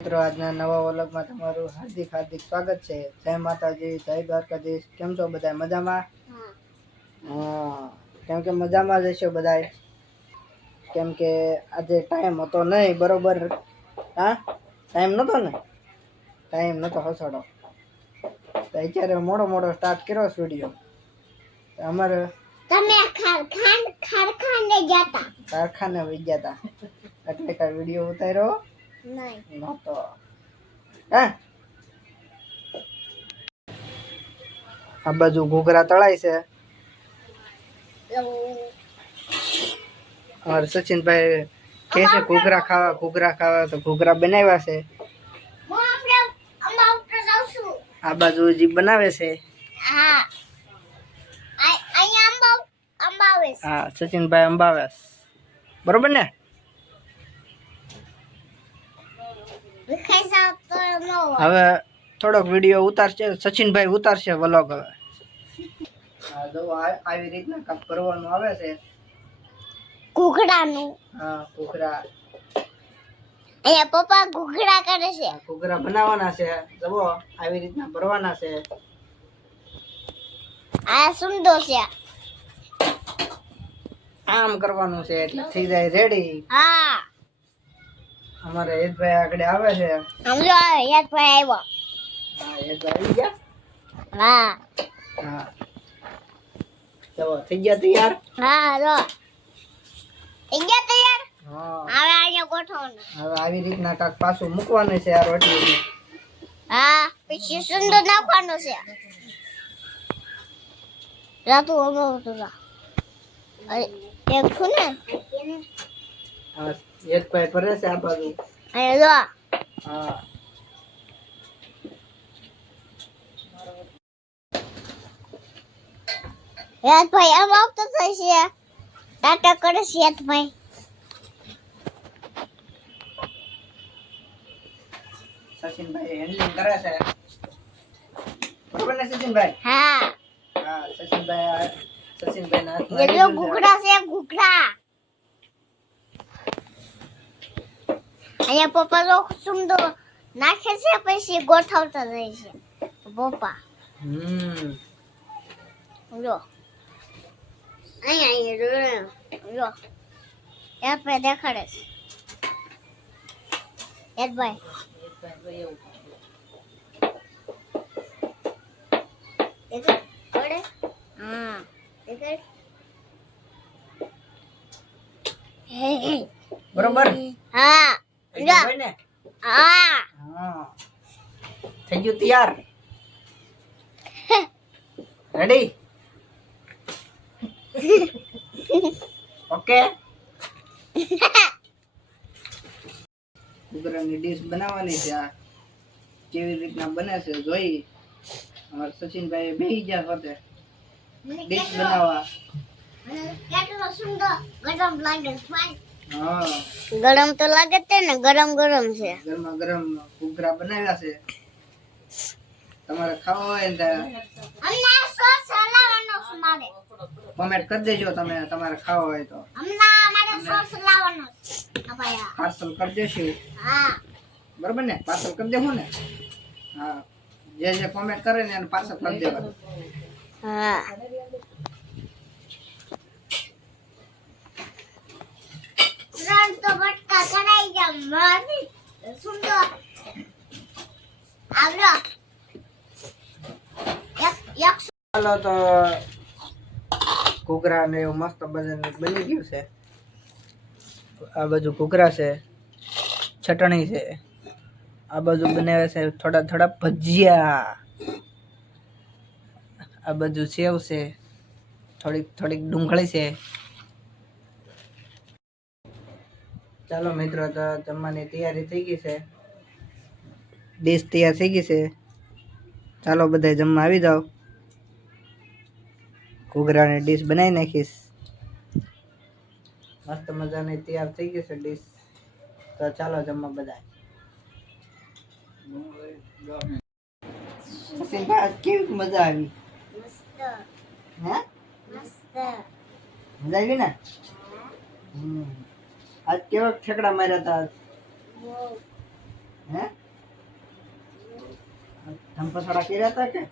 મિત્રો આજના નવા વ્લોગમાં તમારું હાર્દિક હાર્દિક સ્વાગત છે. જય માતાજી, જય દ્વારકાધીશ. કેમ છો બધા? મજામાં? હા, કેમ કે મજામાં જ હશો બધા, કેમ કે આજે ટાઈમ હતો નહીં બરોબર. હા, ટાઈમ નતો ને, ટાઈમ નતો હસડો તો અત્યારે મોડો સ્ટાર્ટ કર્યો વિડીયો. અમારે તમે કારખાને વહી ગયા હતા એટલે કઈ વિડીયો ઉતાર્યો નહીં નતો. હા, આ બાજુ ઘૂઘરા તળાય છે. અમારે સચિનભાઈ કે છે ઘૂઘરા ખાવા તો ઘૂઘરા બનાવ્યા છે. આ બાજુ હજી બનાવે છે. હા, સચિનભાઈ અંબાવે બરોબર ને. હવે થોડોક વિડીયો ઉતારશે સચિનભાઈ, ઉતારશે વ્લોગ. હવે જો આવી રીતના કામ કરવાનું આવે છે ઘૂઘરાનું. હા, ઘૂઘરા અહીંયા પપ્પા ઘૂઘરા કરે છે. ઘૂઘરા બનાવવાના છે. જુઓ આવી રીતના ભરવાના છે. આ સુંદર છે. આમ કરવાનું છે એટલે થઈ જાય રેડી. હા, અમારે હેતભાઈ આગળ આવે છે. સમજો હેતભાઈ આવ્યો. હા, હેતભાઈ આવી ગયા. હા હા, ચલો થઈ ગયા તૈયાર. હા, જો થઈ ગયા તૈયાર. હા, હવે આને ગોઠવવાનું. હવે આવી રીતના કાક પાછું મૂકવાનું છે આ રોટલી. હા, પછી સુંદર નાખવાનું છે. રાતું હમણાં તો એક છું ને. હા, હેતભાઈ ભરે છે આ બાજુ. અહીંયા જો. હા, હેતભાઈ આમ આવતો થાય છે. ટાટા કરે છે હેતભાઈ. સચિનભાઈ હેન્ડલિંગ કરે છે બરોબર ને સચિનભાઈ? હા હા, સચિનભાઈ ના હાથમાં એ જો ઘૂઘરા છે. ઘૂઘરા અહીંયા પપ્પા તો સુંદર નાખે છે પછી ગોઠવતા જાય છે પપ્પા. જો અહીંયા જો યાદ ભાઈ દેખાડે છે. યાદ ભાઈ બરોબર. હા ને. હા હા, થઈ ગયું તૈયાર. રેડી? ઓકે. ઘૂઘરાની ડીશ બનાવવાની છે. આ કેવી રીતના બને છે જોઈ. અમારા સચિનભાઈ બેહી ગયા હોતે ડીશ બનાવવા. કેટલો સુંદર ગરમ લાગે છે. હા, ગરમ તો લાગે છે ને. ગરમ છે. ગરમા ગરમ ઘૂઘરા બનાવ્યા છે. તમારે ખાવા હોય ને અમને સોસ લાવવાનો છે. મારે કોમેન્ટ કરી દેજો તમે તમારે ખાવા હોય તો. અમારે સોસ લાવવાનો છે. પાર્સલ કરી દેશું. હા, બરોબર ને. પાર્સલ કરી દેવું ને. હા, જે કોમેન્ટ કરે ને એને પાર્સલ કરી દેવાનું. હા, તો બટકા કરાઈ ગયા. મારી સુંદર આવ્યો. ચાલો તો ઘૂઘરા ને એવું મસ્ત બની ગયું છે. આ બાજુ ઘૂઘરા છે, ચટણી છે. આ બાજુ બનાવે છે થોડા ભજીયા. આ બાજુ સેવ છે, થોડીક ડુંગળી છે. ચાલો મિત્રો, તો જમવાની તૈયારી થઈ ગઈ છે. ડીશ તૈયાર થઈ ગઈ છે. ચાલો બધા જમવા આવી જાઓ. ઘૂઘરાની ડીશ બનાવી નાખીશ. મસ્ત મજાની તૈયાર થઈ ગઈ છે ડીશ. તો ચાલો જમવા બધા. સચિનભાઈ કેવી મજા આવી? મસ્ત. હે મસ્ત મજા આવી ને. આજ કેવા ઠેકડા માર્યા હતા? હે ધમપછાડા કર્યા હતા કે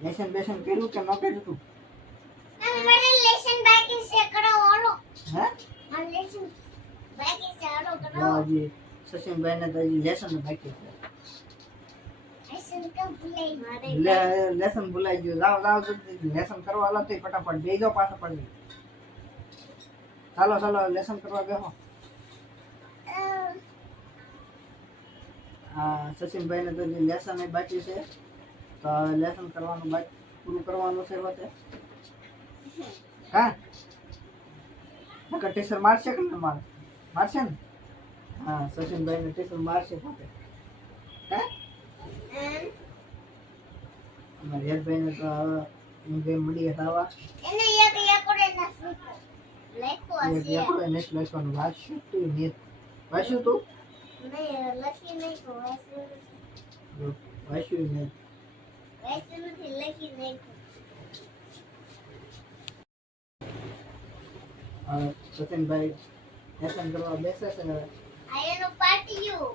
લેસન બેસન કર્યું કે ન કર્યું તું મને લેસન બાકી છે કરો ઓલો હે મને લેસન બાકી છે ઓલો કરો હજી સચિનભાઈ ને તો હજી લેસન બાકી છે લેસન કમ્પ્લીટ મારે લેસન ભૂલાઈ ગયું જાઓ જલ્દી લેસન કરવા હાલો તો ફટાફટ બેજો પાછા પડી ચાલો લેસન કરવા બેહો સચિનભાઈ ને તો લેસન બાકી છે તો લેસન કરવાનું બાકી પૂરું કરવાનું છે વતે હા નકર ટીચર મારશે કે ના મારશે ને હા સચિનભાઈ ને ટીચર મારશે પોતે હા અમારે યશભાઈ ને તો હવે મળીએ થવા એને એક ઓરે ના લેખો એક છે આપણે નેક્સ્ટ લેસન વાંચશું તું નીત વાંચ્યું તું નહીં લખી નહીં કો વાંચ્યું ને વેસ્ટ નથી લખી નહીં સચિનભાઈ લેસન કરવા બેસે છે ને આ એનો પાટિયું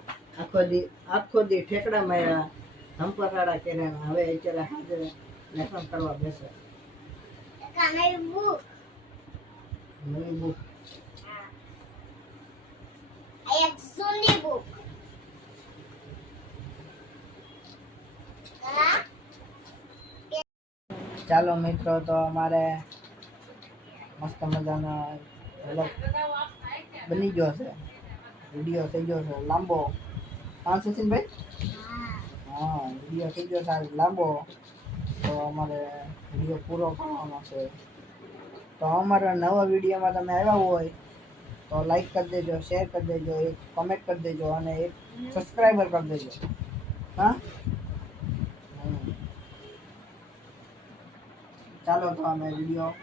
આખો દી ઠેકડા માર્યા ધંપસાડા કર્યા ને હવે અત્યારે હાજર લેસન કરવા બેસે કા નવી બુક નવી બુક આ એક જૂની બુક ચાલો મિત્રો તો અમારે મસ્ત મજાનો વ્લોગ બની ગયો છે વિડીયો થઈ ગયો છે લાંબો હા સચિનભાઈ હા વિડીયો થઈ ગયો છે લાંબો તો અમારે વિડીયો પૂરો કરવાનો છે તો અમારા નવા વિડીયોમાં તમે આવ્યા હોય તો લાઈક કરી દેજો શેર કરી દેજો એક કમેન્ટ કરી દેજો અને એક સબસ્ક્રાઈબર કરી દેજો હા ચાલો તો અમે વિડીયો